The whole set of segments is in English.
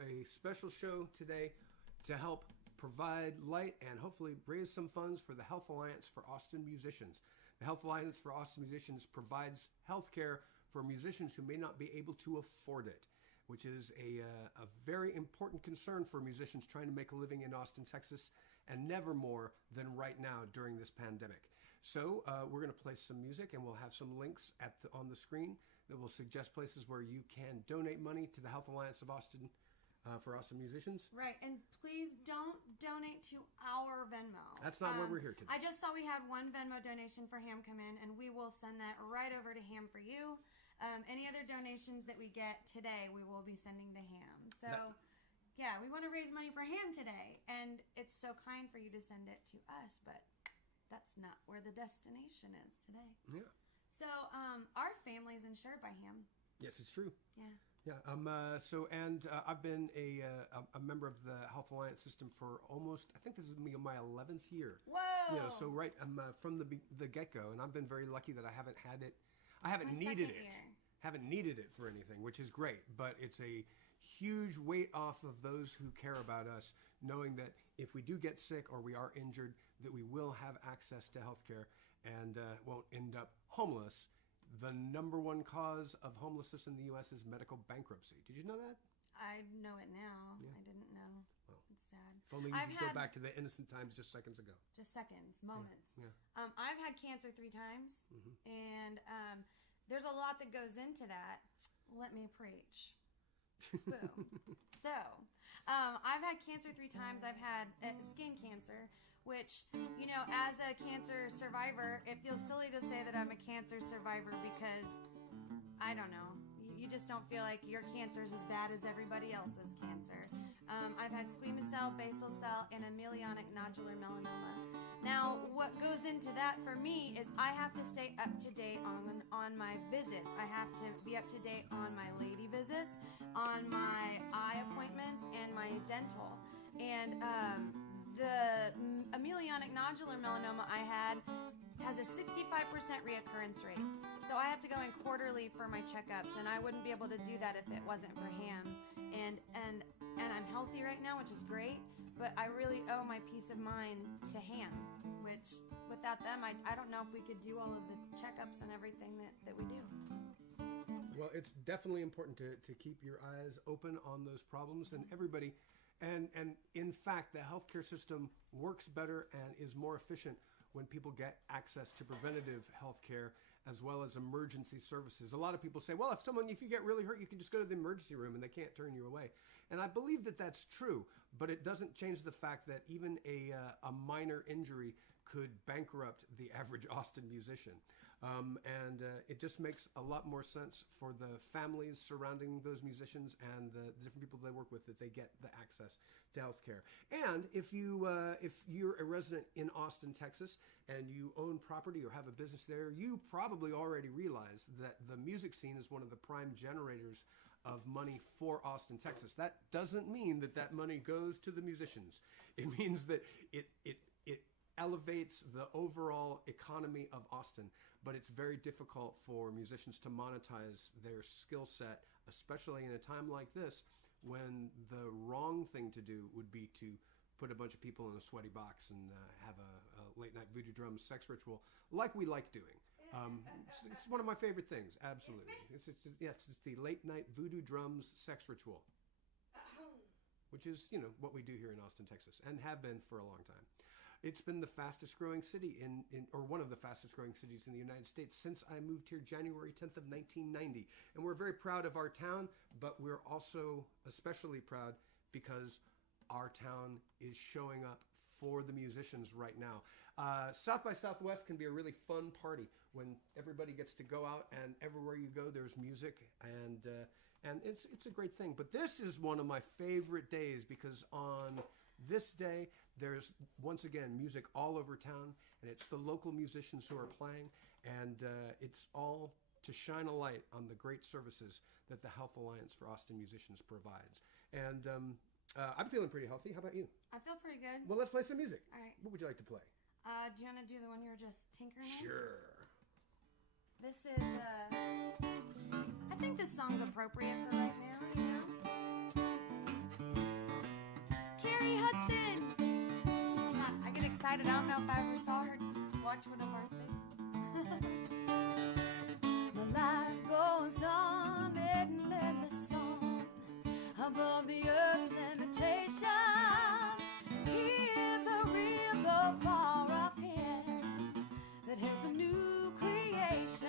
a special show today to help provide light and hopefully raise some funds for the Health Alliance for Austin Musicians. The Health Alliance for Austin Musicians provides health care for musicians who may not be able to afford it, which is a very important concern for musicians trying to make a living in Austin, Texas, and never more than right now during this pandemic. So we're going to play some music, and we'll have some links on the screen that will suggest places where you can donate money to the Health Alliance of Austin for Austin musicians. Right, and please don't donate to our Venmo. That's not where we're here today. I just saw we had one Venmo donation for HAAM come in, and we will send that right over to HAAM for you. Any other donations that we get today, we will be sending to HAAM. So, yeah, we want to raise money for HAAM today, and it's so kind for you to send it to us, but that's not where the destination is today. Yeah. So, our family is insured by HAAM. Yes, it's true. Yeah. Yeah. I've been a member of the Health Alliance system for almost, I think this is my 11th year. Whoa! You know, so right from the get-go, and I've been very lucky that I haven't had it. I haven't needed it. Haven't needed it for anything, which is great. But it's a huge weight off of those who care about us, knowing that if we do get sick or we are injured, that we will have access to health care and won't end up homeless. The number one cause of homelessness in the U.S. is medical bankruptcy. Did you know that? I know it now. Yeah. I didn't know. Well, it's sad. If only you could go back to the innocent times just seconds ago. Just seconds, moments. Yeah. I've had cancer 3 times, and there's a lot that goes into that. Let me preach. Boom. So, I've had cancer 3 times. I've had skin cancer, which, you know, as a cancer survivor, it feels silly to say that I'm a cancer survivor because, I don't know, you just don't feel like your cancer is as bad as everybody else's cancer. I've had squamous cell, basal cell, and amelia-nic nodular melanoma. Now, what goes into that for me is I have to stay up to date on my visits. I have to be up to date on my lady visits, on my eye appointments, and my dental. And the amelia-nic nodular melanoma I had has a 65% reoccurrence rate. So I have to go in quarterly for my checkups, and I wouldn't be able to do that if it wasn't for HAAM. And I'm healthy right now, which is great, but I really owe my peace of mind to HAAM, which without them, I don't know if we could do all of the checkups and everything that we do. Well, it's definitely important to keep your eyes open on those problems, and everybody, and in fact, the healthcare system works better and is more efficient when people get access to preventative health care as well as emergency services. A lot of people say, well, if you get really hurt, you can just go to the emergency room and they can't turn you away. And I believe that that's true, but it doesn't change the fact that even a minor injury could bankrupt the average Austin musician. It just makes a lot more sense for the families surrounding those musicians and the different people they work with that they get the access to health care. And if you're a resident in Austin, Texas, and you own property or have a business there, you probably already realize that the music scene is one of the prime generators of money for Austin, Texas. That doesn't mean that money goes to the musicians. It means that it elevates the overall economy of Austin, but it's very difficult for musicians to monetize their skill set, especially in a time like this when the wrong thing to do would be to put a bunch of people in a sweaty box and have a late night voodoo drum sex ritual like we like doing. It's one of my favorite things, absolutely. It's the late night voodoo drums sex ritual, which is, what we do here in Austin, Texas, and have been for a long time. It's been the fastest growing city or one of the fastest growing cities in the United States since I moved here January 10th of 1990. And we're very proud of our town, but we're also especially proud because our town is showing up for the musicians right now. South by Southwest can be a really fun party when everybody gets to go out, and everywhere you go there's music, and it's a great thing. But this is one of my favorite days because on this day there's once again music all over town, and it's the local musicians who are playing, and it's all to shine a light on the great services that the Health Alliance for Austin Musicians provides. And I'm feeling pretty healthy. How about you? I feel pretty good. Well, let's play some music. All right. What would you like to play? Do you want to do the one you were just tinkering with? Sure. This is, I think this song's appropriate for right now, excited. I don't know if I ever saw her watch one of our things. My life goes on, an endless song, above the earth's limitation. Hear the real, the far off hymn that has the new creation.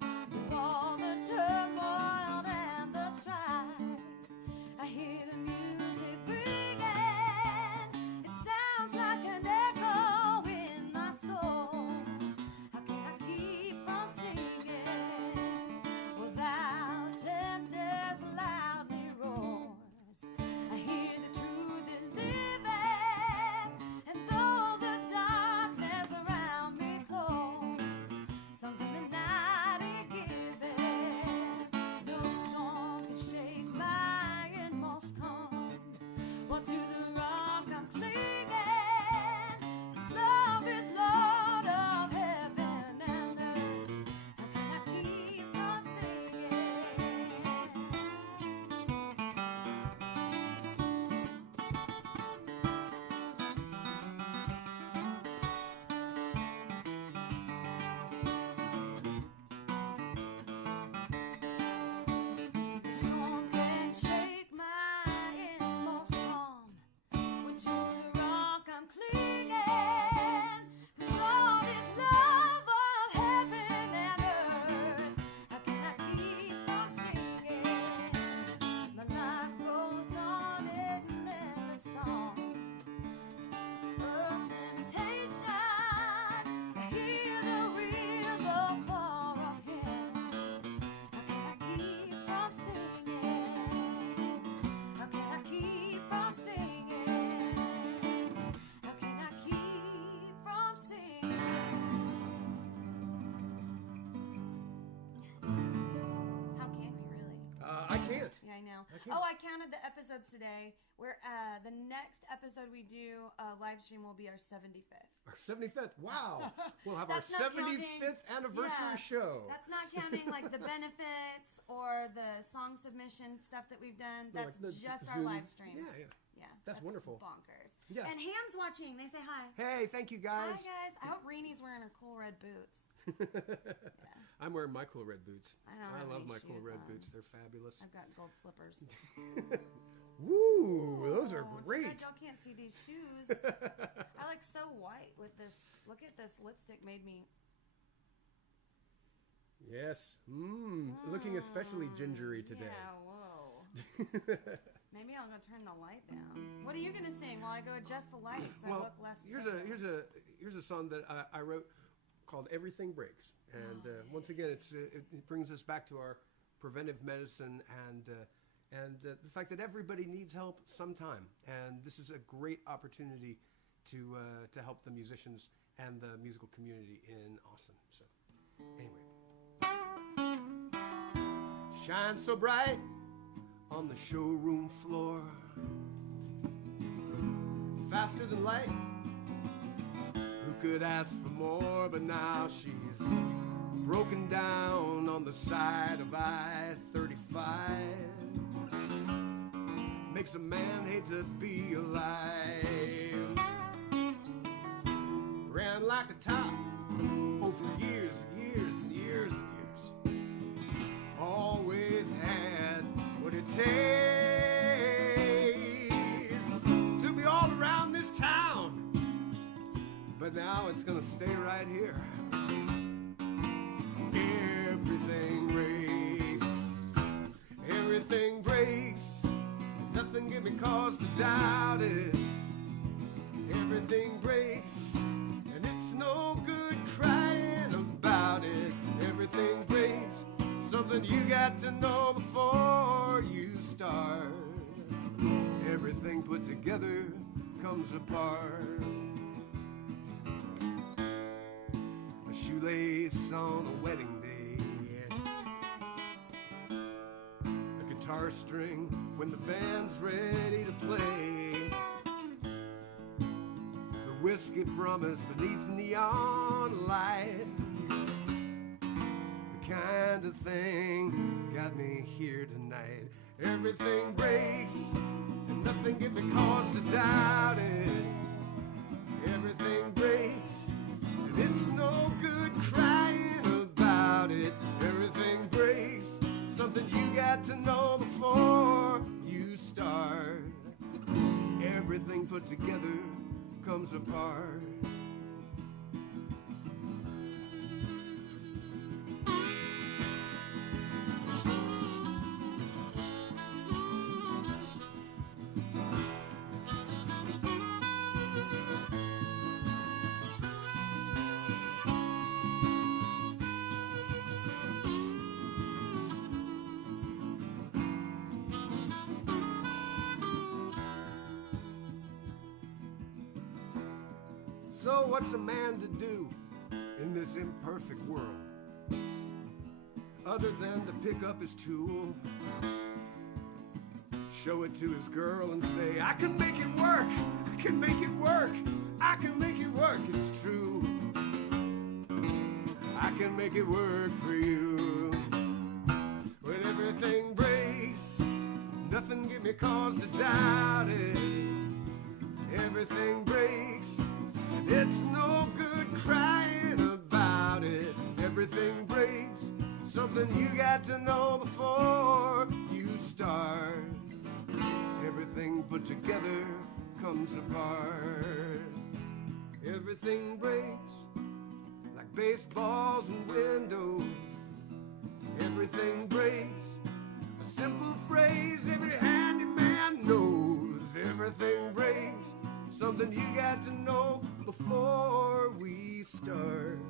Through all the turmoil and the strife, I hear the music ringing. It sounds like an echo in my soul. How can I keep from singing without tempest loudly roars? I hear the truth is living, and though the darkness around me close, songs in the night it giving. No storm can shake my inmost calm. While to the rock I'm clinging, since love is Lord of heaven and earth. How can I keep from singing? The storm can shake my inmost calm. When to the rock I'm clinging, 'cause Lord is love of heaven and earth. How can I keep from singing? My life goes on in an endless song. Earth's limitation, I hear the real, the far off hymn. How can I keep from singing? How can I keep from singing? How can I keep from singing? How can we really? I can't. Yeah, I know. I can't. Oh, I counted the episodes today. Where the next episode we do live stream will be our 75th. Our 75th. Wow. We'll have our That's not 75th anniversary Yeah. show. That's not counting like the benefits or the song submission stuff that we've done. No, That's like the just our Zoom. live streams. Yeah, yeah. Yeah, That's wonderful. Bonkers. Yeah. And Ham's watching. They say hi. Hey, thank you guys. Hi guys. I hope Reenie's wearing her cool red boots. I'm wearing my cool red boots. I don't have love any my cool shoes red on. boots. They're fabulous. I've got gold slippers. Woo, those are Oh, too great. bad y'all can't see these shoes. I look so white with this. Look at this lipstick made me. Yes. Looking especially gingery today. Yeah, whoa. Maybe I'll go turn the light down. What are you gonna sing while I go adjust the lights? I Well, look less. here's a song that I wrote called "Everything Breaks," and once again, it brings us back to our preventive medicine and the fact that everybody needs help sometime, and this is a great opportunity to help the musicians and the musical community in Austin. So, anyway, shine so bright on the showroom floor, faster than light. Who could ask for more? But now she's broken down on the side of I-35. Makes a man hate to be alive. Ran like a top, oh, for years and years and years and years. Always had what it takes to be all around this town. But now it's gonna stay right here. Everything breaks. Everything breaks. Nothing give me cause to doubt it. Everything breaks, and it's no good crying about it. Everything breaks, something you got to know before you start. Everything put together comes apart. A shoelace on a wedding day, a guitar string when the band's ready to play, the whiskey promise beneath neon light, the kind of thing got me here tonight. Everything breaks and nothing give me cause to doubt it. Everything put together comes apart. So what's a man to do in this imperfect world other than to pick up his tool, show it to his girl and say, I can make it work, I can make it work, I can make it work, it's true. I can make it work for you. When everything breaks, nothing give me cause to doubt it. Everything breaks, and it's no good crying about it. Everything breaks, something you got to know before you start. Everything put together comes apart. Everything breaks like baseballs and windows. Everything breaks, a simple phrase every handyman knows. Everything breaks, something you got to know before we start.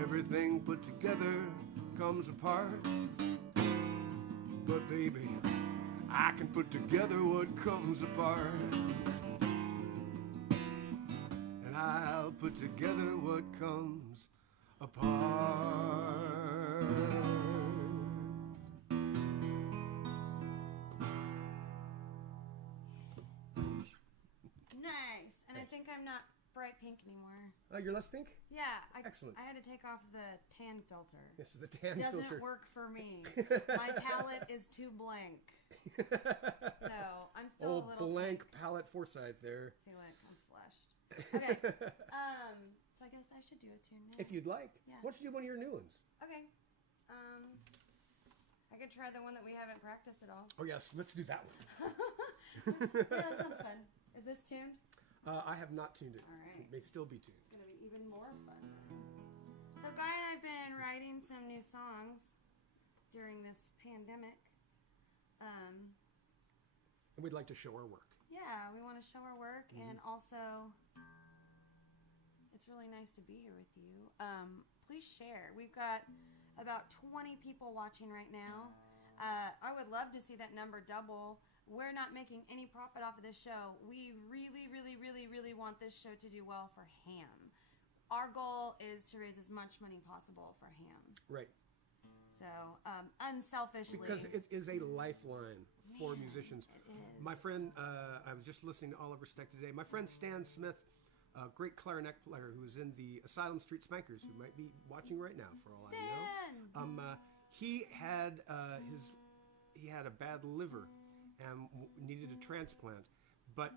Everything put together comes apart. But baby, I can put together what comes apart. And I'll put together what comes apart. Nice. And I think I'm not bright pink anymore. Oh, you're less pink? Yeah. Excellent. I had to take off the tan filter. This is the tan Doesn't filter. work for me. My palette is too blank. So I'm still a little blank pink. palette foresight there. See, look, I'm flushed. Okay. So I guess I should do a tune now. If you'd like. Yeah. Why don't you do one of your new ones? Okay. I could try the one that we haven't practiced at all. Oh, yes. Let's do that one. Yeah, that sounds fun. Is this tuned? I have not tuned it. All right. It may still be tuned. It's going to be even more fun. So Guy and I have been writing some new songs during this pandemic. And we'd like to show our work. Yeah, we want to show our work, and also it's really nice to be here with you. Please share. We've got about 20 people watching right now. I would love to see that number double. We're not making any profit off of this show. We really, really, really, really want this show to do well for HAAM. Our goal is to raise as much money possible for HAAM. Right. So, unselfishly. Because it is a lifeline for Man, musicians. it is. My friend, I was just listening to Oliver Steck today. My friend Stan Smith, a great clarinet player who's in the Asylum Street Spankers, who might be watching right now for all I know. He had he had a bad liver and needed a transplant, but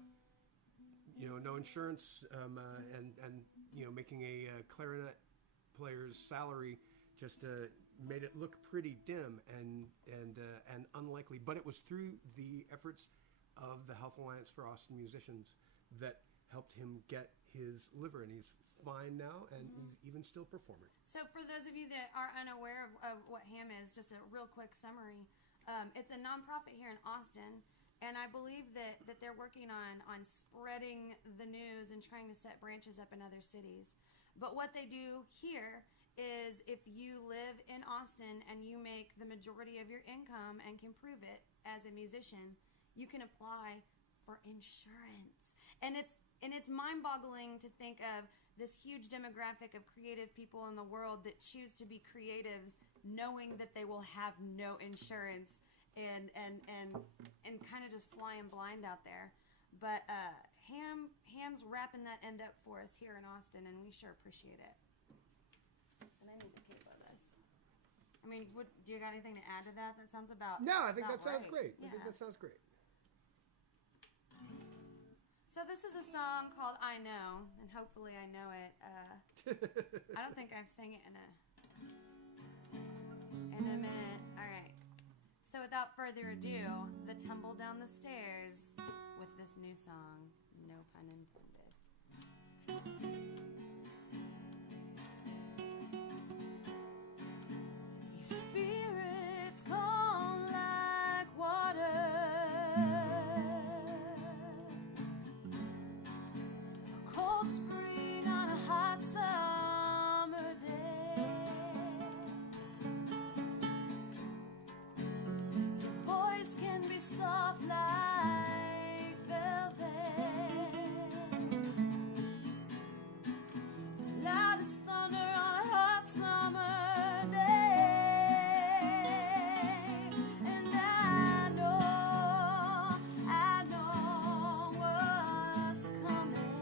no insurance, and making a clarinet player's salary just made it look pretty dim and unlikely. But it was through the efforts of the Health Alliance for Austin Musicians that helped him get his liver, and he's fine now, and he's even still performing. So for those of you that are unaware of what HAAM is, just a real quick summary. It's a nonprofit here in Austin, and I believe that they're working on spreading the news and trying to set branches up in other cities. But what they do here is if you live in Austin and you make the majority of your income and can prove it as a musician, you can apply for insurance. And it's mind-boggling to think of this huge demographic of creative people in the world that choose to be creatives knowing that they will have no insurance and kind of just flying blind out there. But HAAM's wrapping that end up for us here in Austin, and we sure appreciate it. And I need to capo this. I mean, do you got anything to add to that? That sounds about No, I think that sounds right. great. I think that sounds great. So this is a song called I Know, and hopefully I know it. I don't think I've sang it in a minute. All right. So without further ado, the tumble down the stairs with this new song, no pun intended. Your spirits calm like water, a cold spring on a hot summer day. Your voice can be soft like velvet, loud as thunder on a hot summer day. And I know what's coming.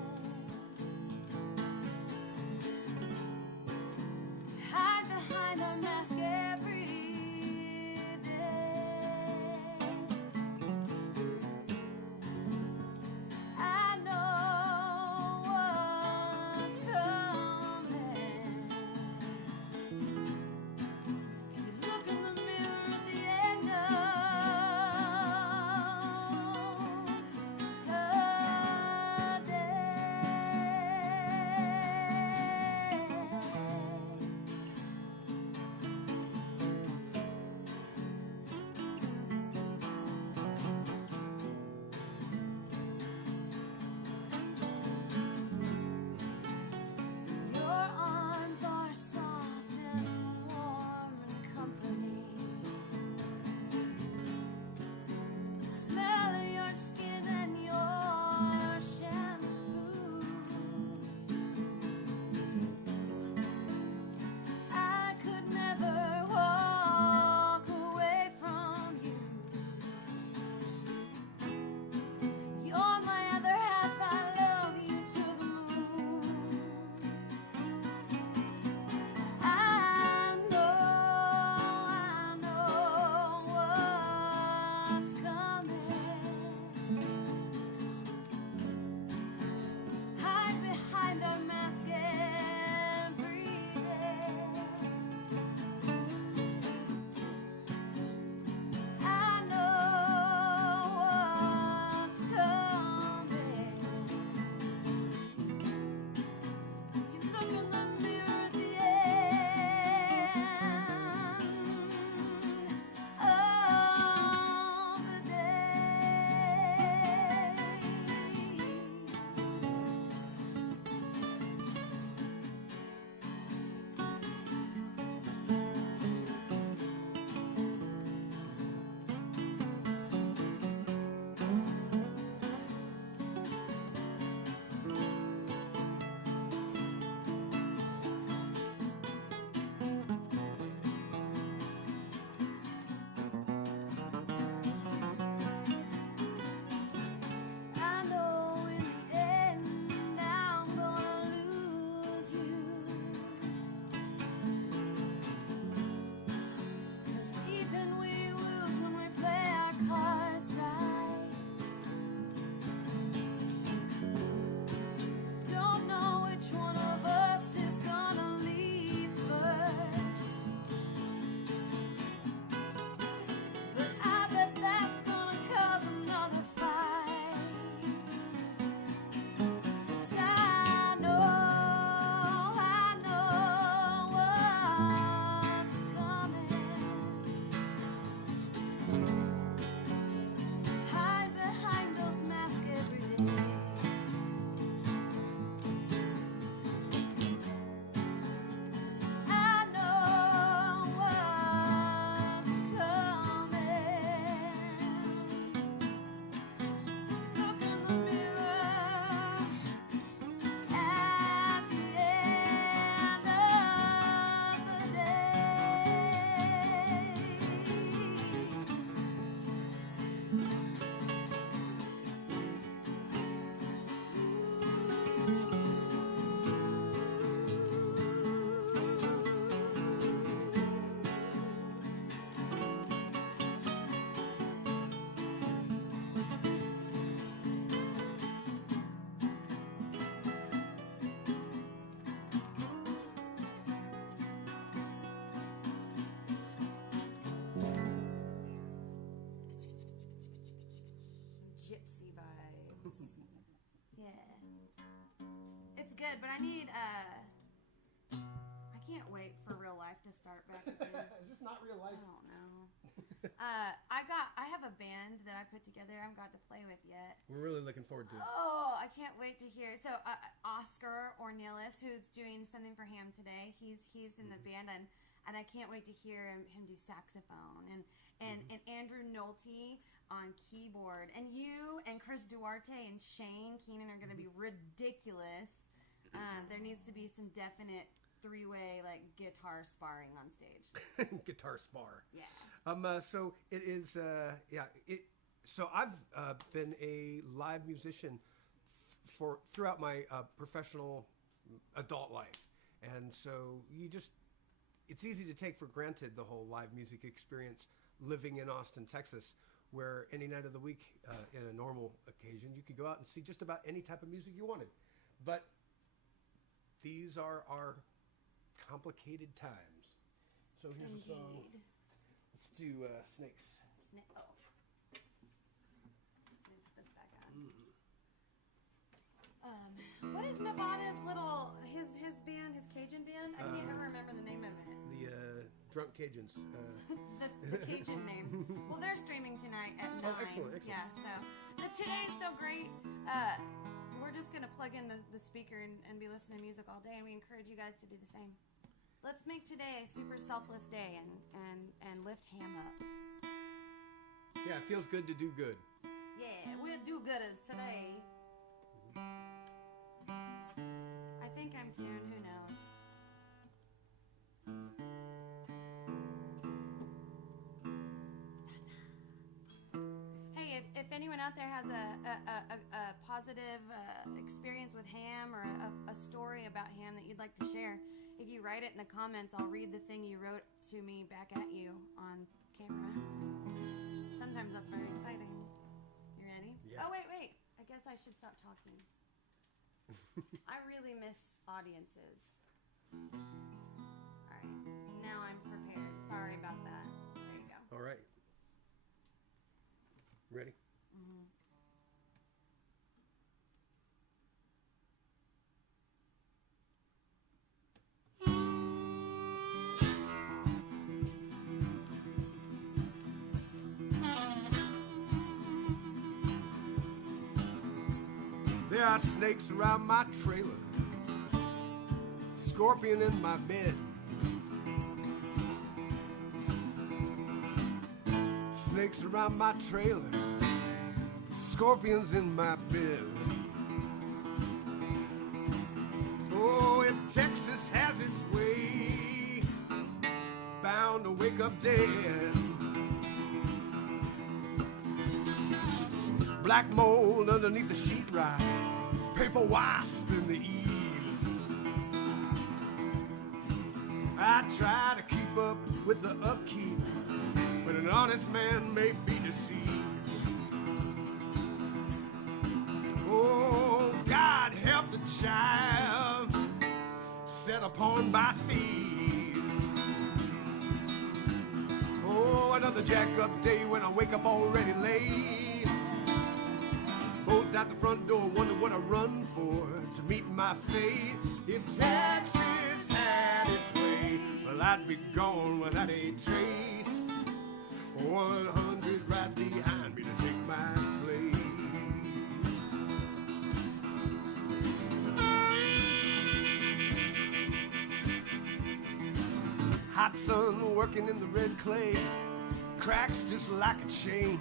good, but I need I can't wait for real life to start back again. Is this not real life? I don't know. I have a band that I put together. I haven't got to play with yet. We're really looking forward to it. Oh, I can't wait to hear. So Oscar Ornelas, who's doing something for HAAM today, he's in the band, and I can't wait to hear him do saxophone, and Andrew Nolte on keyboard, and you and Chris Duarte and Shane Keenan are going to be ridiculous. There needs to be some definite three-way like guitar sparring on stage. Guitar spar. Yeah. So it is. So I've been a live musician throughout my professional adult life, and so it's easy to take for granted the whole live music experience living in Austin, Texas, where any night of the week in a normal occasion you could go out and see just about any type of music you wanted, but these are our complicated times. So here's a song. Let's do Snakes. Oh. Let me put this back on. What is Nevada's his band, his Cajun band? I can't ever remember the name of it. The Drunk Cajuns. the Cajun name. Well, they're streaming tonight at 9. Oh, excellent. Yeah, so today's so great. We're just going to plug in the speaker and be listening to music all day, and we encourage you guys to do the same. Let's make today a super selfless day and lift HAAM up. Yeah, it feels good to do good. Yeah, we'll do good as today. I think I'm tuned, who knows? Hey, if anyone out there has a positive experience with HAAM or a story about HAAM that you'd like to share, if you write it in the comments, I'll read the thing you wrote to me back at you on camera. Sometimes that's very exciting. You ready? Yeah. Oh, wait. I guess I should stop talking. I really miss audiences. All right. Now I'm prepared. Sorry about that. There you go. All right. Ready? Mm-hmm. There are snakes around my trailer, scorpion in my bed. Snakes around my trailer, scorpions in my bed. Oh, if Texas has its way, bound to wake up dead. Black mold underneath the sheetrock, paper wasp in the eaves. I try to keep up with the upkeep, but an honest man may be deceived. Oh, God help the child set upon by thieves. Oh, another jack-up day when I wake up already late. Both at the front door, wonder what I run for to meet my fate. If Texas had its way, well, I'd be gone without a trace. 100 right behind me to take my place. Hot sun working in the red clay, cracks just like a chain.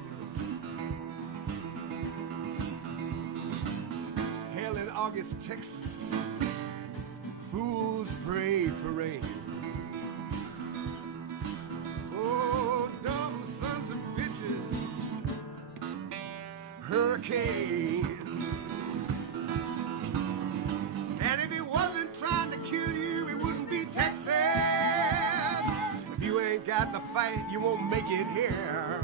Hell in August, Texas, fools pray for rain. Oh, dumb sons of bitches, hurricane. And if he wasn't trying to kill you, it wouldn't be Texas. If you ain't got the fight, you won't make it here.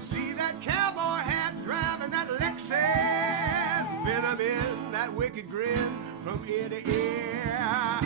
See that cowboy hat driving that Lexus, venom in that wicked grin from ear to ear.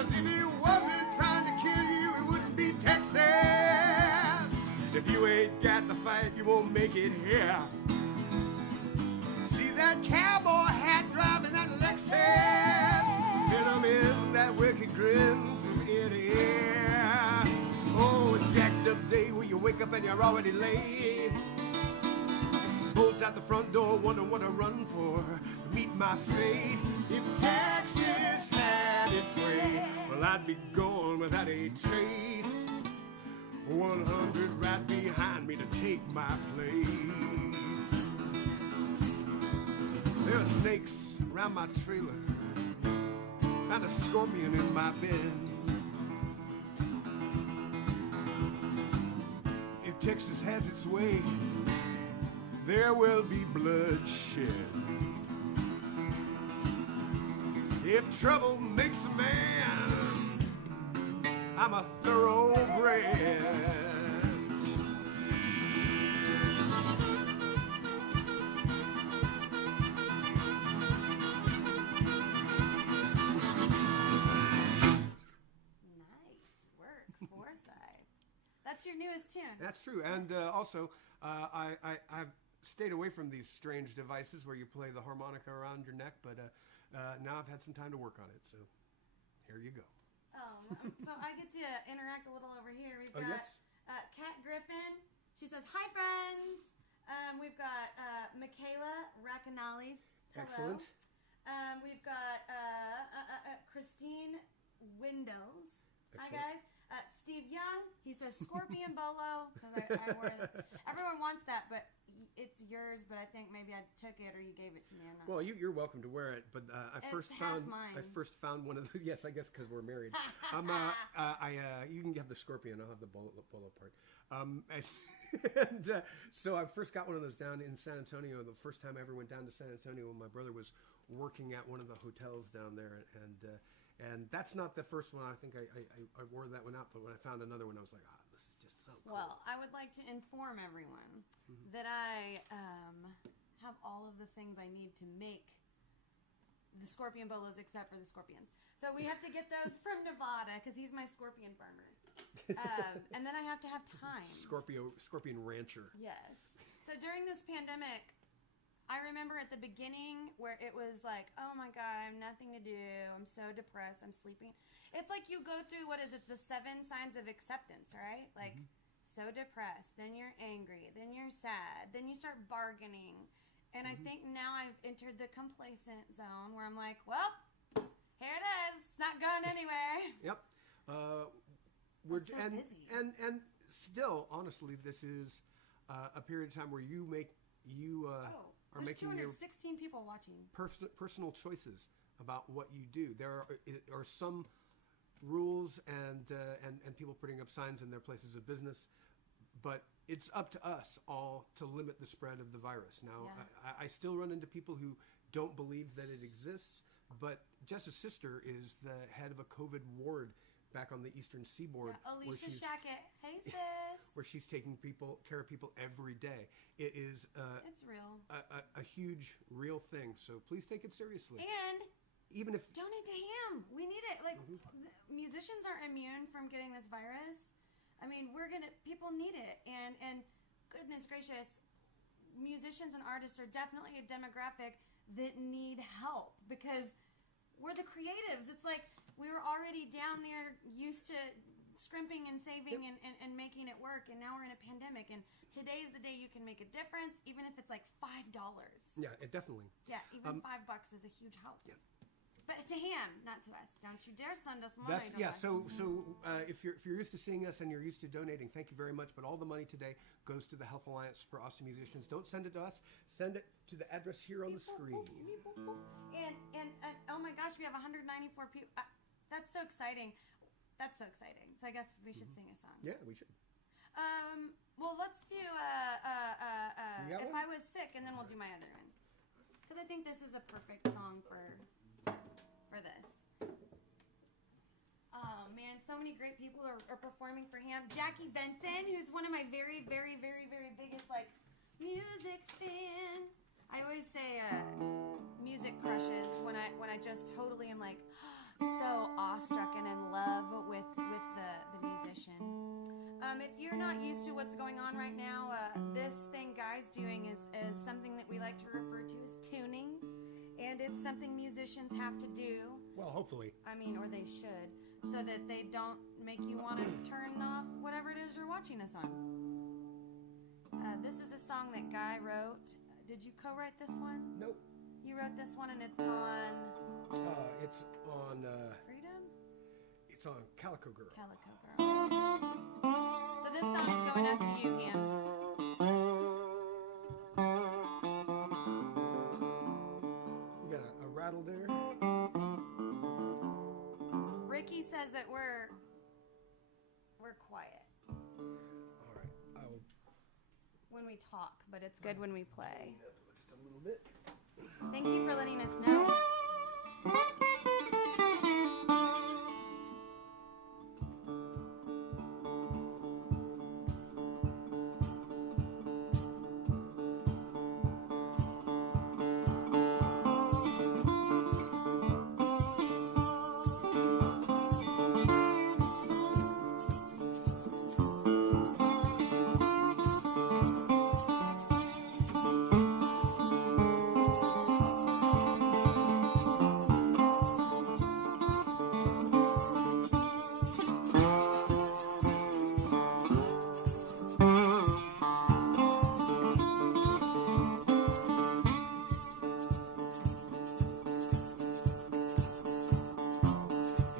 'Cause if he wasn't trying to kill you, it wouldn't be Texas. If you ain't got the fight, you won't make it here. See that cowboy hat driving that Lexus, and I'm in that wicked grin from ear to ear. Oh, it's jacked up day where you wake up and you're already late. Bolt out the front door, wonder what I run for. Meet my fate. If Texas had its way, well, I'd be gone without a trace. 100 right behind me to take my place. There are snakes around my trailer. Found a scorpion in my bed. If Texas has its way, there will be bloodshed. If trouble makes a man, I'm a thoroughbred. That's your newest tune. That's true. And also, I've stayed away from these strange devices where you play the harmonica around your neck, but now I've had some time to work on it. So here you go. So I get to interact a little over here. We've got yes. Kat Griffin. She says, hi, friends. We've got Michaela Racanales. Hello. Excellent. We've got Christine Windows. Excellent. Hi, guys. Steve Young, he says Scorpion Bolo, because I wore it. Everyone wants that, but it's yours, but I think maybe I took it or you gave it to me. I'm not Well, you're welcome to wear it, but I first found one of those. Yes, I guess because we're married. You can have the scorpion. I'll have the bolo part. So I first got one of those down in San Antonio. The first time I ever went down to San Antonio when my brother was working at one of the hotels down there, and that's not the first one. I think I wore that one out, but when I found another one, I was like, this is just so cool. Well, I would like to inform everyone that I have all of the things I need to make the scorpion bolos except for the scorpions. So we have to get those from Nevada because he's my scorpion farmer. And then I have to have time. Scorpion rancher. Yes. So during this pandemic, I remember at the beginning where it was like, oh my God, I have nothing to do. I'm so depressed. I'm sleeping. It's like you go through, it's the 7 signs of acceptance, right? Like, so depressed. Then you're angry. Then you're sad. Then you start bargaining. And I think now I've entered the complacent zone where I'm like, well, here it is. It's not going anywhere. Yep. We're so busy. And still, honestly, this is a period of time where you are making your 216 people watching. Personal choices about what you do. There are some rules and people putting up signs in their places of business, but it's up to us all to limit the spread of the virus. Now, I still run into people who don't believe that it exists, but Jess's sister is the head of a COVID ward back on the Eastern Seaboard. Yeah, Alicia Shackett. Hey, sis. Where she's taking care of people every day. It is it's real. A huge, real thing. So please take it seriously. And even if donate to HAAM. We need it. Like musicians aren't immune from getting this virus. I mean, people need it. And goodness gracious, musicians and artists are definitely a demographic that need help because we're the creatives. It's like we were already down there used to scrimping and saving and making it work, and now we're in a pandemic, and today's the day you can make a difference, even if it's like $5. Yeah, it definitely. Yeah, even $5 is a huge help. Yeah. But to HAAM, not to us. Don't you dare send us money. So if you're used to seeing us and you're used to donating, thank you very much. But all the money today goes to the Health Alliance for Austin Musicians. Don't send it to us. Send it to the address here on the screen. And oh my gosh, we have 194 people. That's so exciting. That's so exciting. So I guess we should sing a song. Yeah, we should. Well, let's do If I Was Sick, and then we'll do my other one. Because I think this is a perfect song for this. Oh man, so many great people are performing for HAAM. Jackie Benson, who's one of my very, very, very, very biggest music fan. I always say music crushes when I just totally am so awestruck and in what's going on right now. This thing Guy's doing is something that we like to refer to as tuning, and it's something musicians have to do. Well, hopefully. I mean, or they should, so that they don't make you want to turn off whatever it is you're watching us on. This is a song that Guy wrote. Did you co-write this one? Nope. You wrote this one, and it's on... It's on... Freedom? It's on Calico Girl. Calico Girl. So this song is going out to you, Ham. We got a rattle there. Ricky says that we're quiet All right. I will when we talk, but it's good when we play. just a little bit. Thank you for letting us know.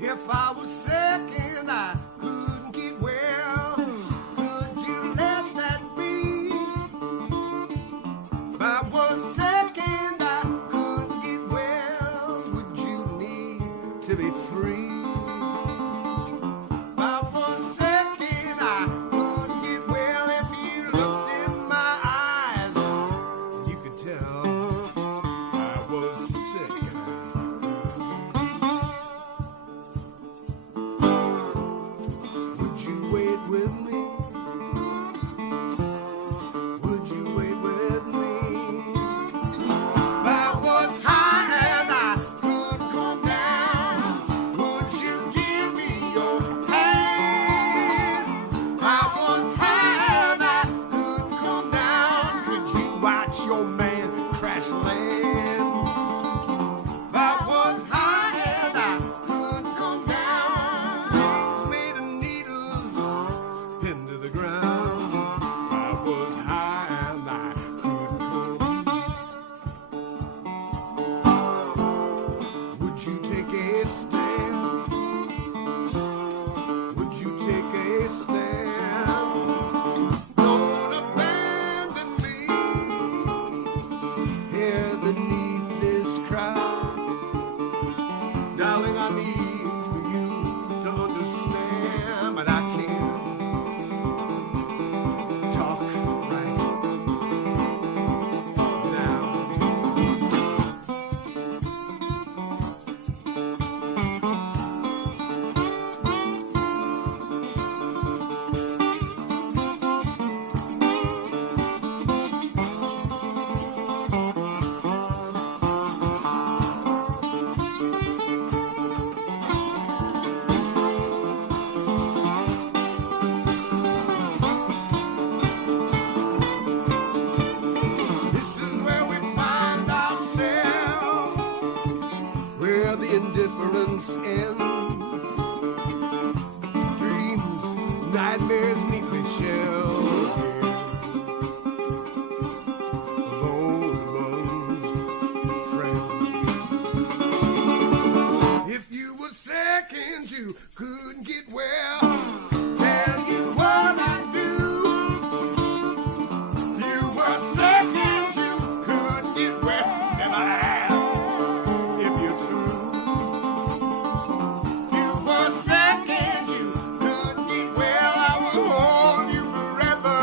If I was sick and I couldn't get well, could you let that be? If I was sick and I couldn't get well, would you need to be free? If I was sick and I couldn't get well, if you looked in my eyes, you could tell I was sick. Would you wait with me? Would you wait with me? If I was high and I could come down, would you give me your hand? If I was high and I could come down, could you watch your man crash land? If I was high and I could come down, wings made of needles into the ground. I was high and I couldn't come. Would you take a stand? Would you take a stand? Don't abandon me here beneath this crowd. Darling, I need for you to understand, but I can't talk right now. This is where we find ourselves, where the indifference ends. Dreams, nightmares neatly shelved. Alone, friends. If you were sick and you couldn't get well, tell you what I do. You were sick and you couldn't get well. Never ask if you're true. You were sick and you couldn't get well. I will hold you forever,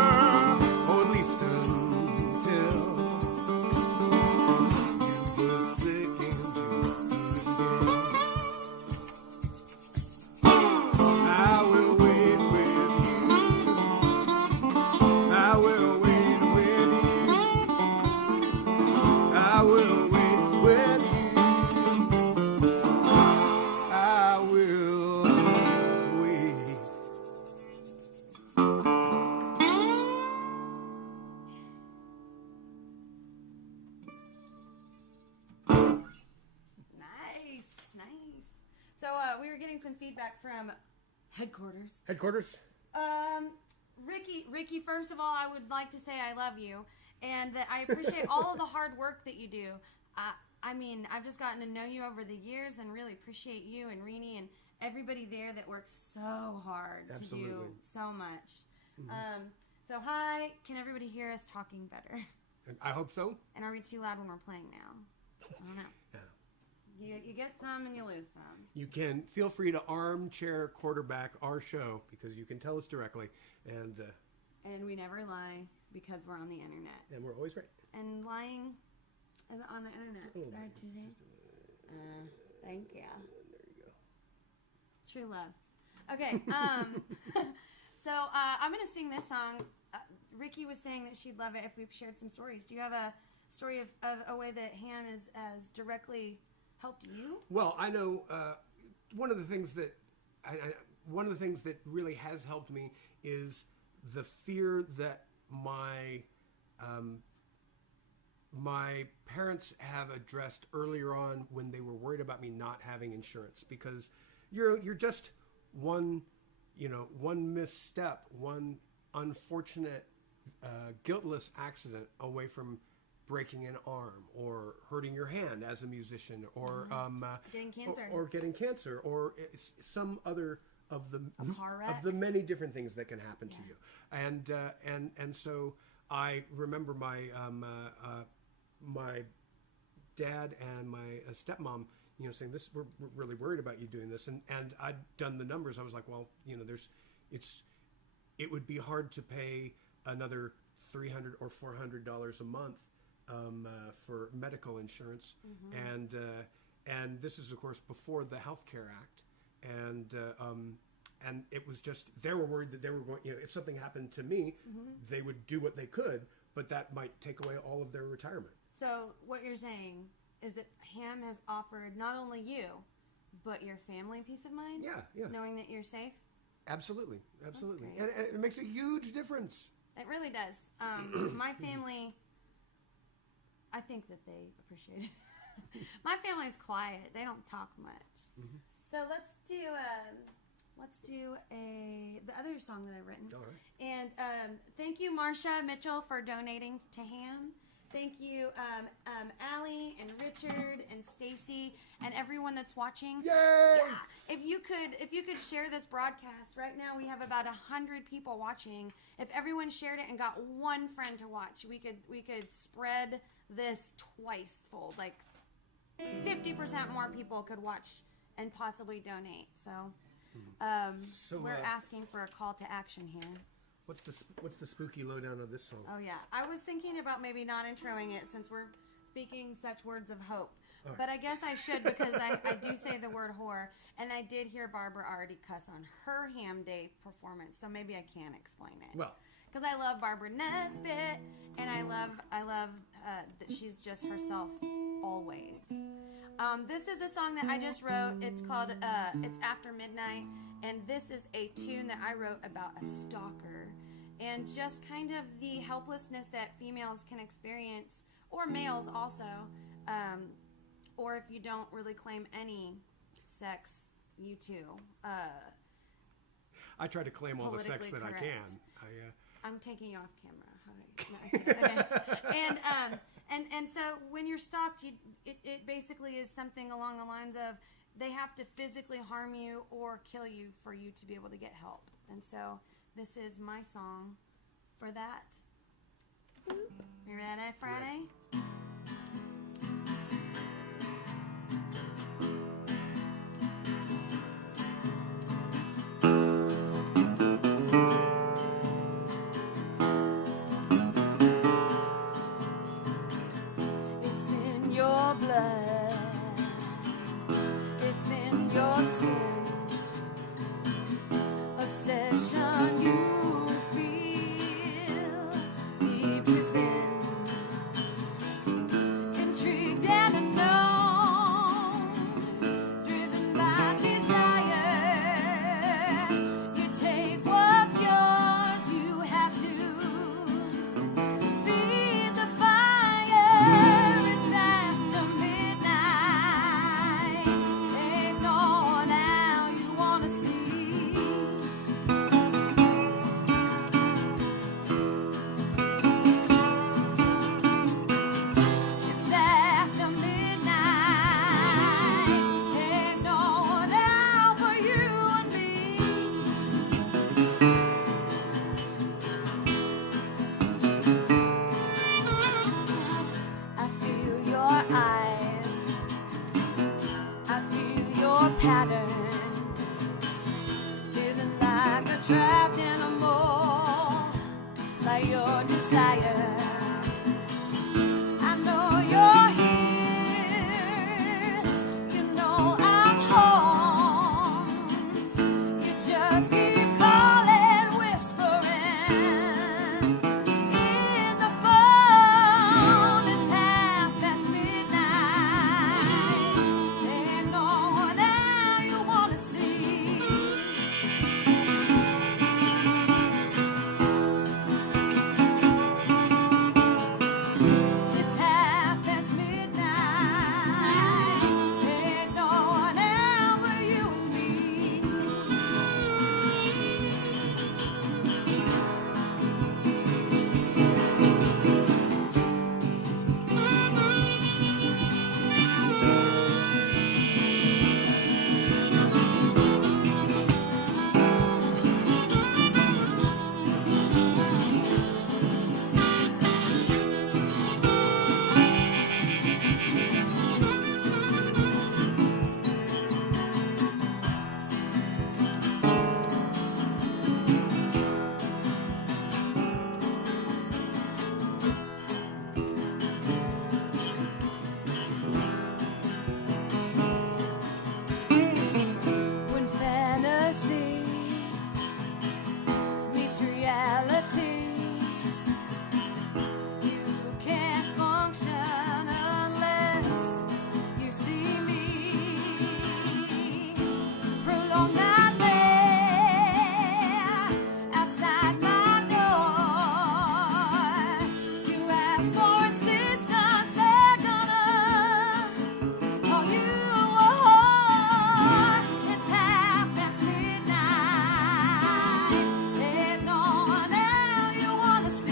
or at least until you were sick and you couldn't get well. I we were getting some feedback from headquarters. Headquarters. Ricky, first of all, I would like to say I love you, and that I appreciate all of the hard work that you do. I mean, I've just gotten to know you over the years and really appreciate you and Rini and everybody there that works so hard to do so much. So hi, can everybody hear us talking better? I hope so. And are we too loud when we're playing now? I don't know. Yeah. You get some and you lose some. You can feel free to armchair quarterback our show because you can tell us directly, and we never lie because we're on the internet. And we're always right. And lying is on the internet. Right, Tuesday? Thank you. There you go. True love. Okay. So I'm gonna sing this song. Ricky was saying that she'd love it if we shared some stories. Do you have a story of a way that HAAM has directly helped you? Well, I know one of the things that really has helped me is the fear that my parents have addressed earlier on when they were worried about me not having insurance, because you're just one misstep, one unfortunate guiltless accident away from breaking an arm or hurting your hand as a musician, or getting cancer, or getting cancer, or some other of the car wreck. of the many different things that can happen to you. And so I remember my my dad and my stepmom, saying, "This, we're really worried about you doing this," and I'd done the numbers. I was like, well, it would be hard to pay another $300 or $400 a month for medical insurance, and this is of course before the Health Care Act, and it was just, they were worried that they were going, if something happened to me, they would do what they could, but that might take away all of their retirement. So what you're saying is that HAAM has offered not only you, but your family peace of mind? Yeah. Knowing that you're safe? Absolutely. And it makes a huge difference. It really does. My family, I think that they appreciate it. My family's quiet. They don't talk much. So let's do the other song that I've written. All right. And thank you, Marsha Mitchell, for donating to HAAM. Thank you, Allie and Richard and Stacy and everyone that's watching. Yay! Yeah. If you could share this broadcast right now, we have about 100 people watching. If everyone shared it and got one friend to watch, we could spread this twice fold. Like 50% more people could watch and possibly donate. So, we're asking for a call to action here. What's the spooky lowdown of this song? Oh yeah, I was thinking about maybe not introing it since we're speaking such words of hope. Right. But I guess I should, because I do say the word whore, and I did hear Barbara already cuss on her HAAM Day performance, so maybe I can explain it. Well, because I love Barbara Nesbitt, and I love that she's just herself always. This is a song that I just wrote. It's called It's After Midnight, and this is a tune that I wrote about a stalker and just kind of the helplessness that females can experience, or males also, or if you don't really claim any sex, you too. I try to claim all the sex that correct. I can. I'm taking you off camera. Okay. And so when you're stalked, it basically is something along the lines of they have to physically harm you or kill you for you to be able to get help. And so this is my song for that. You ready, Friday? Ready. Ain't no one else. trapped in a mold by your desire. I know you're here, you know I'm home. You just keep calling, whispering in the phone. It's midnight, ain't no one out you wanna see. It's midnight, ain't no one out but you and me. When fantasy meets reality, you can't function unless you see me. Prolong that there outside my door. You ask for assistance, they're gonna call you a whore. It's midnight, ain't no one out you wanna see.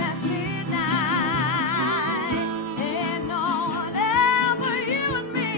It's midnight, ain't no one out but you and me.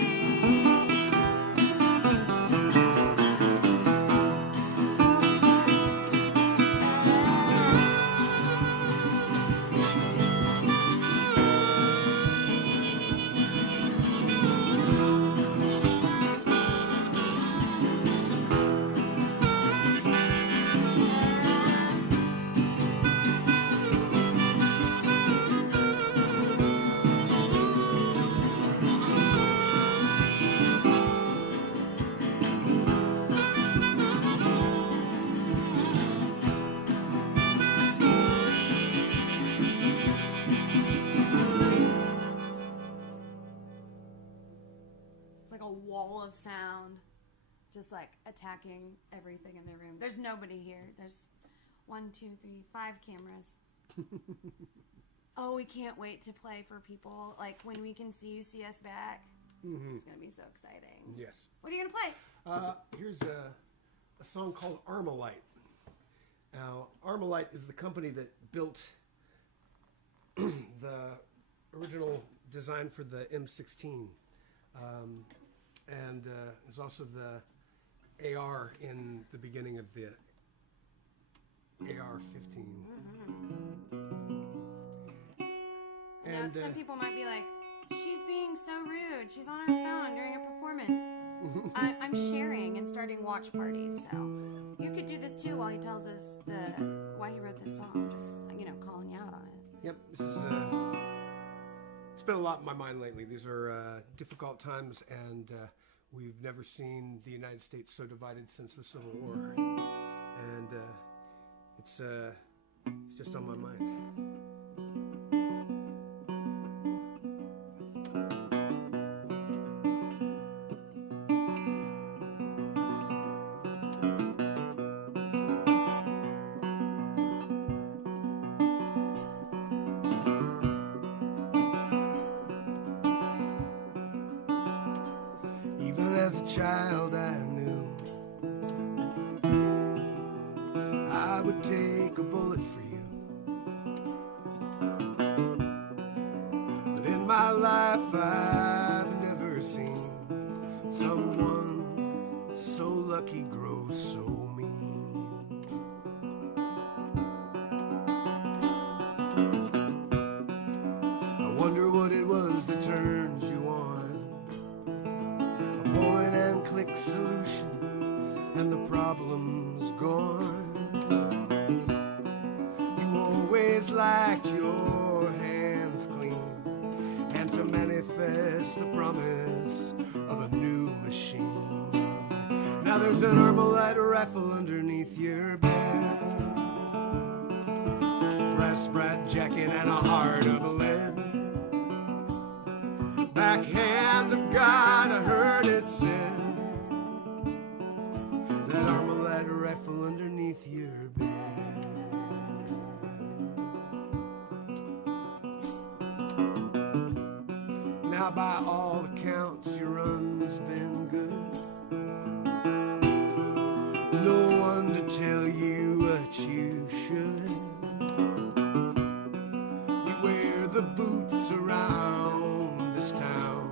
It's like a wall of sound, just like attacking everything in the room. There's nobody here. There's 1, 2, 3, 5 cameras. Oh, we can't wait to play for people. Like when we can see us back. It's gonna be so exciting. Yes. What are you gonna play? Here's a song called Armalite. Now, Armalite is the company that built the original design for the M16, and is also the AR in the beginning of the AR-15. Now, And some people might be like, she's being so rude. She's on her phone during a performance. I'm sharing and starting watch parties, so you could do this too while he tells us why he wrote this song. Just calling you out on it. Yep, this is it's been a lot in my mind lately. These are difficult times, and we've never seen the United States so divided since the Civil War, and it's just on my mind. Even as a child, I knew I would take a bullet for you. But in my life, I've never seen someone so lucky grow so mean. I wonder what like your hands clean, and to manifest the promise of a new machine. Now there's an Armalite rifle underneath your bed, brass bright jacket and a heart of lead. Backhand of God, I heard it said, that Armalite rifle underneath your bed. Now by all accounts your run's been good. No one to tell you what you should. You wear the boots around this town,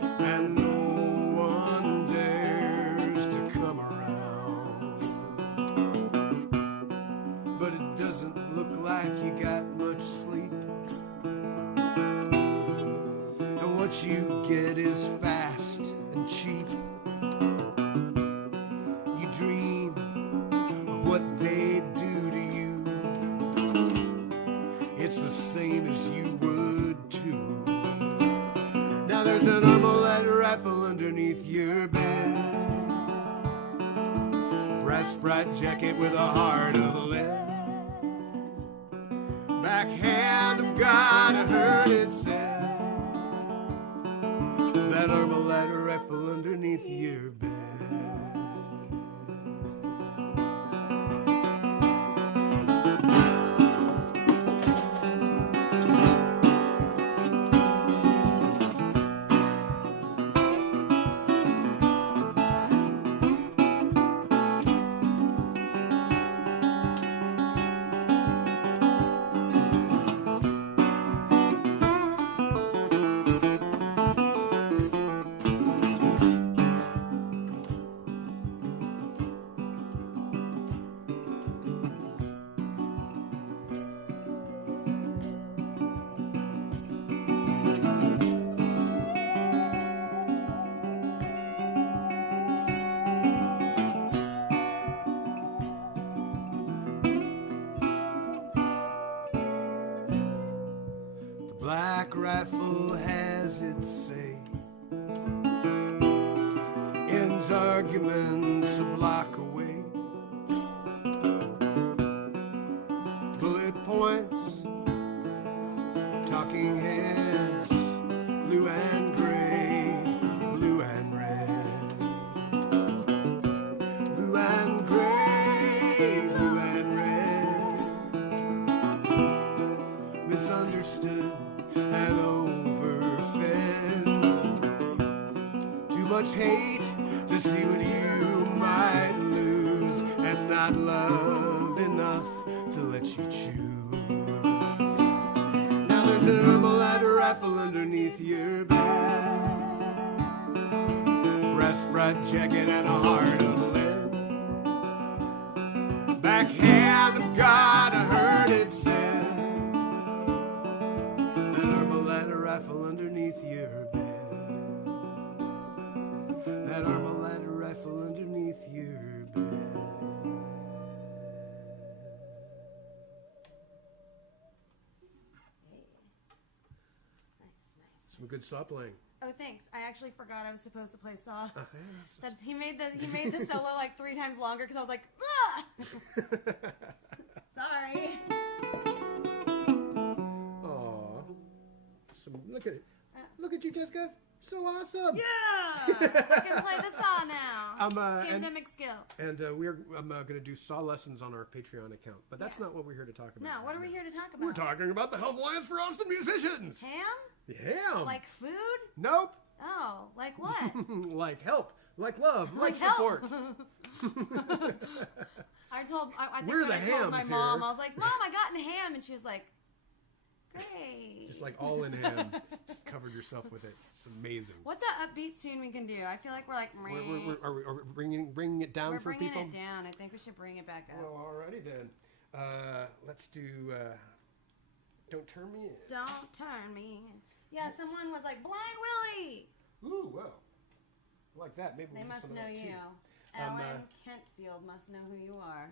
and no one dares to come around. But it doesn't look like you got much sleep, and what you get is fast and cheap. You dream of what they do to you. It's the same as you would too. Now there's an Armalite rifle underneath your bed, brass bright jacket with a heart of lead. Backhand of God, I heard it said, that Armalite rifle underneath your bed. Black rifle has its say, ends arguments a block away. Bullet points, talking heads, blue and gray, blue and red. Blue and gray, blue and red. Misunderstood and overfed. Too much hate to see what you might lose, and not love enough to let you choose. Now there's an Armalite rifle underneath your bed, brass bright jacket and a heart of lead. Backhand of God, I heard it said, rifle underneath your bed. That Armalite rifle underneath your bed. Some good saw playing. Oh, thanks. I actually forgot I was supposed to play saw. Yes. That's, he made the solo like 3 times longer because I was like, ah! Sorry. Look at it. Look at you, Jessica. So awesome. Yeah! I can play the saw now. Pandemic skill. And I'm going to do saw lessons on our Patreon account. But that's not what we're here to talk about. No, what are we here to talk about? We're talking about the Health Alliance for Austin Musicians. Ham? Ham. Like food? Nope. Oh, like what? Like help. Like love. Like help. support. I told my hams mom, here. I was like, Mom, I got in ham. And she was like, great. Just like all in ham. Just covered yourself with it. It's amazing. What's an upbeat tune we can do? I feel like we're like, are we bringing it down for people? We're bringing it down. I think we should bring it back up. Well, alrighty then. Let's do Don't Turn Me In. Don't Turn Me In. Yeah, someone was like, Blind Willie. Ooh, well. Like that. Maybe they we'll must do some know of that you. Too. Ellen Kentfield must know who you are.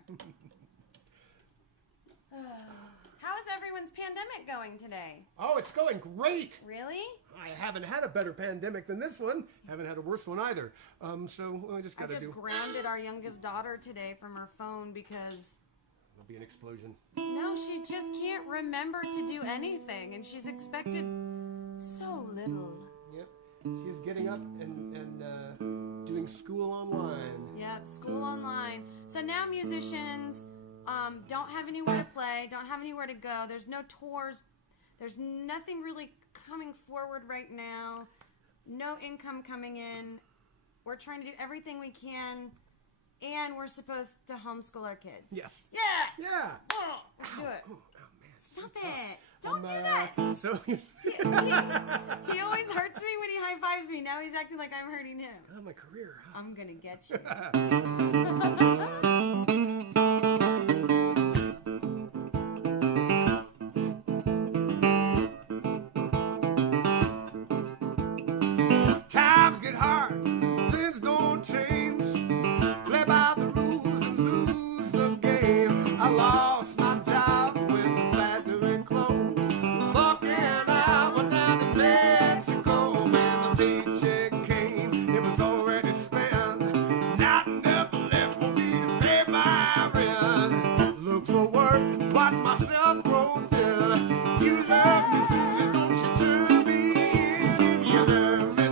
How is everyone's pandemic going today? Oh, it's going great. Really? I haven't had a better pandemic than this one. Haven't had a worse one either. So I just got to do. Grounded our youngest daughter today from her phone because There'll be an explosion. no, she just can't remember to do anything, and she's expected so little. Yep. She's getting up and doing school online. Yep, school online. So now musicians don't have anywhere to play, don't have anywhere to go. There's no tours. There's nothing really coming forward right now. No income coming in. We're trying to do everything we can, and we're supposed to homeschool our kids. Yes. Yeah. Yeah. Oh, let's do it. Oh man. Stop it. Don't do that. So He always hurts me when he high fives me. Now he's acting like I'm hurting him. oh, my career. Huh? I'm gonna get you. Times get hard, things don't change. Play by the rules and lose the game. I lost my job when the factory closed. Buck and I went down to Mexico. When the paycheck came, it was already spent. Not enough left for me to pay my rent. Look for work, watch myself grow thin. You love me, Susie, don't you turn me in. You love me,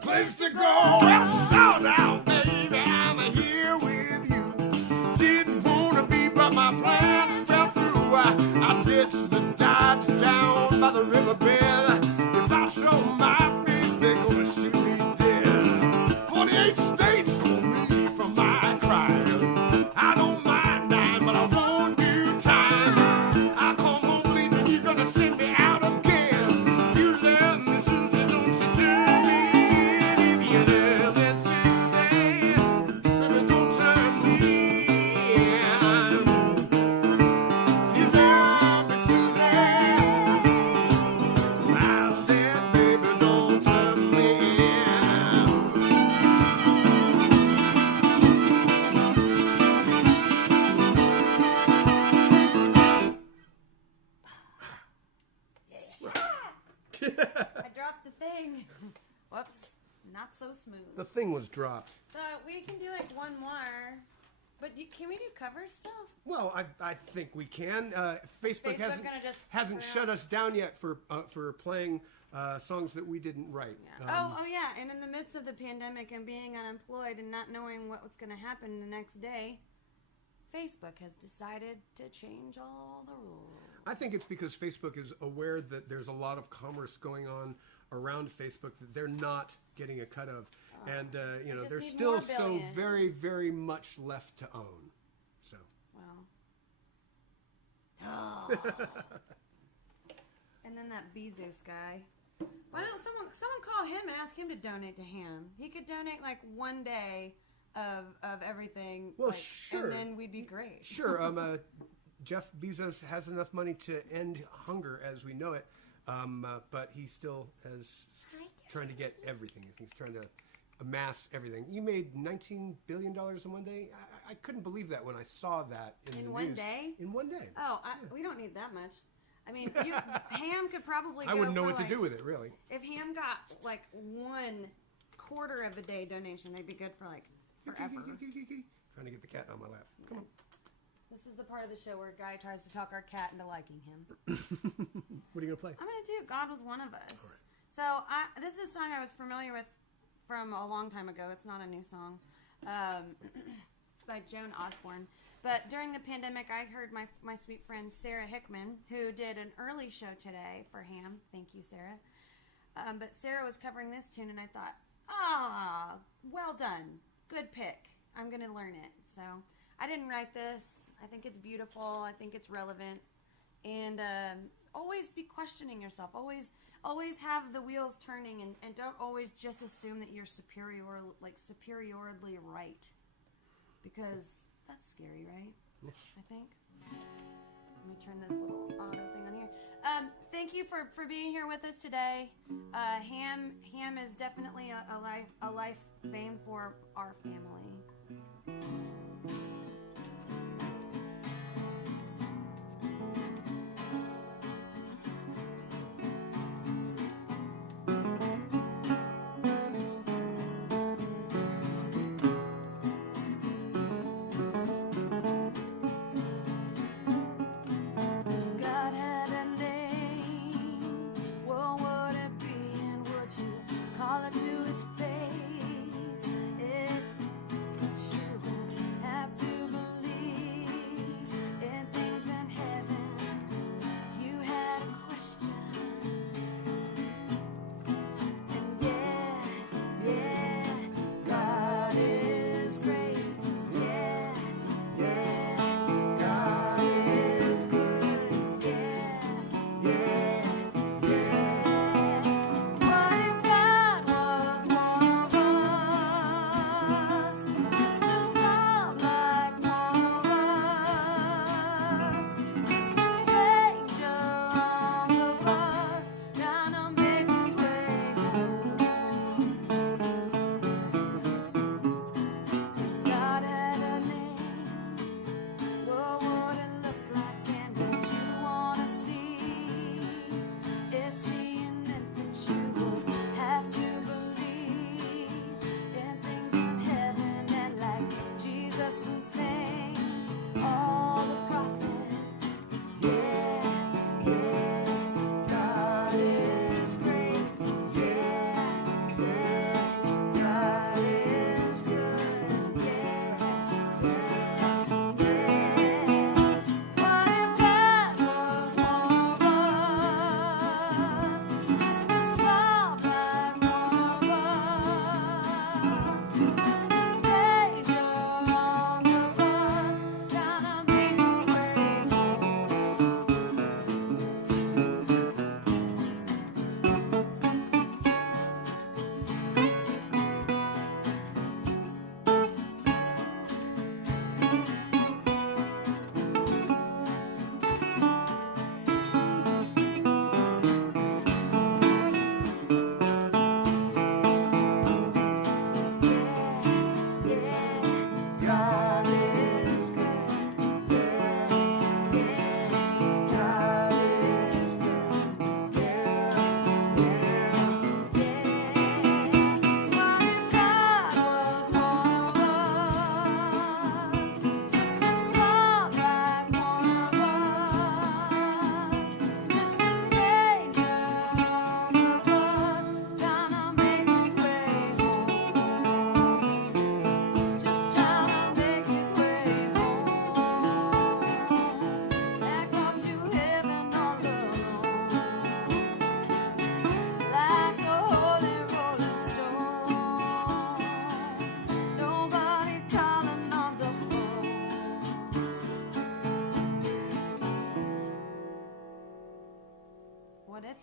place to go. Well, so now, baby, I'm here with you. Didn't want to be, but my plans fell through. I ditched the Dodge down by the riverbed. If I show my face, they're gonna shoot me dead. 48 states on me for my crime. I don't mind dying, but I won't do time. I come home leaving, you're gonna send me out again. You love me, Susie, don't you turn me. You love me, Susie, baby, don't turn me. You love me, Susie, I almost dropped. So we can do like one more. But can we do covers still? Well, I think we can. Facebook gonna just hasn't shut us down yet for playing songs that we didn't write. Yeah. Oh yeah, and in the midst of the pandemic and being unemployed and not knowing what was going to happen the next day, Facebook has decided to change all the rules. I think it's because Facebook is aware that there's a lot of commerce going on around Facebook that they're not getting a cut of. And, there's still so very, very much left to own. So. Wow. And then that Bezos guy. Why don't someone call him and ask him to donate to HAM? He could donate like one day of everything. Well, like, sure. And then we'd be great. Sure. Jeff Bezos has enough money to end hunger as we know it, but he still is trying to get everything. He's trying to amass everything. You made $19 billion in one day? I couldn't believe that when I saw that in the one news. day? In one day. Oh, we don't need that much. I mean, HAM could probably go I wouldn't know what like, to do with it, really. If HAM got like 1/4 of a day donation, they'd be good for like forever. Trying to get the cat on my lap. Come on. This is the part of the show where a guy tries to talk our cat into liking him. What are you going to play? I'm going to do God Was One of Us. Right. So this is a song I was familiar with from a long time ago. It's not a new song. It's by Joan Osborne. But during the pandemic, I heard my sweet friend Sarah Hickman, who did an early show today for HAM. Thank you, Sarah. But Sarah was covering this tune, and I thought, well done. Good pick. I'm going to learn it. So I didn't write this. I think it's beautiful. I think it's relevant. And always be questioning yourself. Always have the wheels turning, and don't always just assume that you're superiorly right. Because that's scary, right? I think. Let me turn this little auto thing on here. Thank you for being here with us today. HAM is definitely a life fame for our family.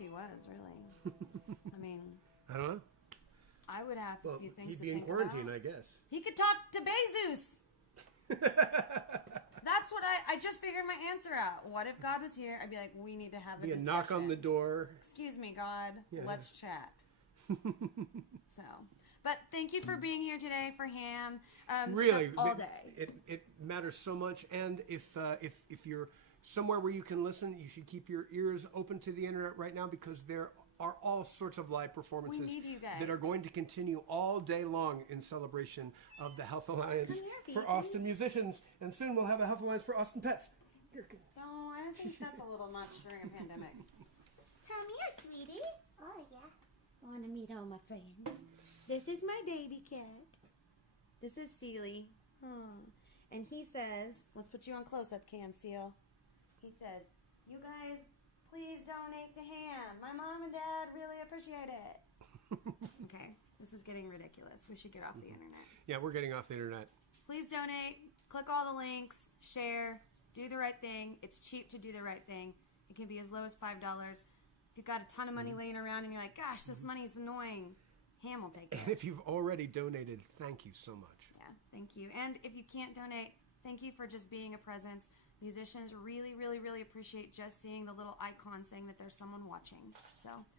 he was, really. I mean, I don't know. I would have Well, a few things he'd to be in think quarantine, about. I guess. He could talk to Bezos. That's what I just figured my answer out. What if God was here? I'd be like, we need to have a Be a discussion. knock on the door. Excuse me, God. Yeah. Let's chat. So, but thank you for being here today for HAAM. Really, all day. It matters so much. And if you're somewhere where you can listen, you should keep your ears open to the internet right now, because there are all sorts of live performances We need you guys. that are going to continue all day long in celebration of the Health Alliance Come here, for baby. Austin musicians. And soon we'll have a Health Alliance for Austin pets. Here, come. No, I don't think that's a little much during a pandemic. Come here, sweetie. Oh, yeah. I want to meet all my friends. This is my baby cat. This is Steely. Oh. And he says, let's put you on close-up cam, Seal. He says, you guys, please donate to HAAM. My mom and dad really appreciate it. Okay, this is getting ridiculous. We should get off the internet. Yeah, we're getting off the internet. Please donate. Click all the links. Share. Do the right thing. It's cheap to do the right thing. It can be as low as $5. If you've got a ton of money laying around and you're like, gosh, this money is annoying, HAAM will take it. And if you've already donated, thank you so much. Yeah, thank you. And if you can't donate, thank you for just being a presence. Musicians really, really, really appreciate just seeing the little icon saying that there's someone watching. So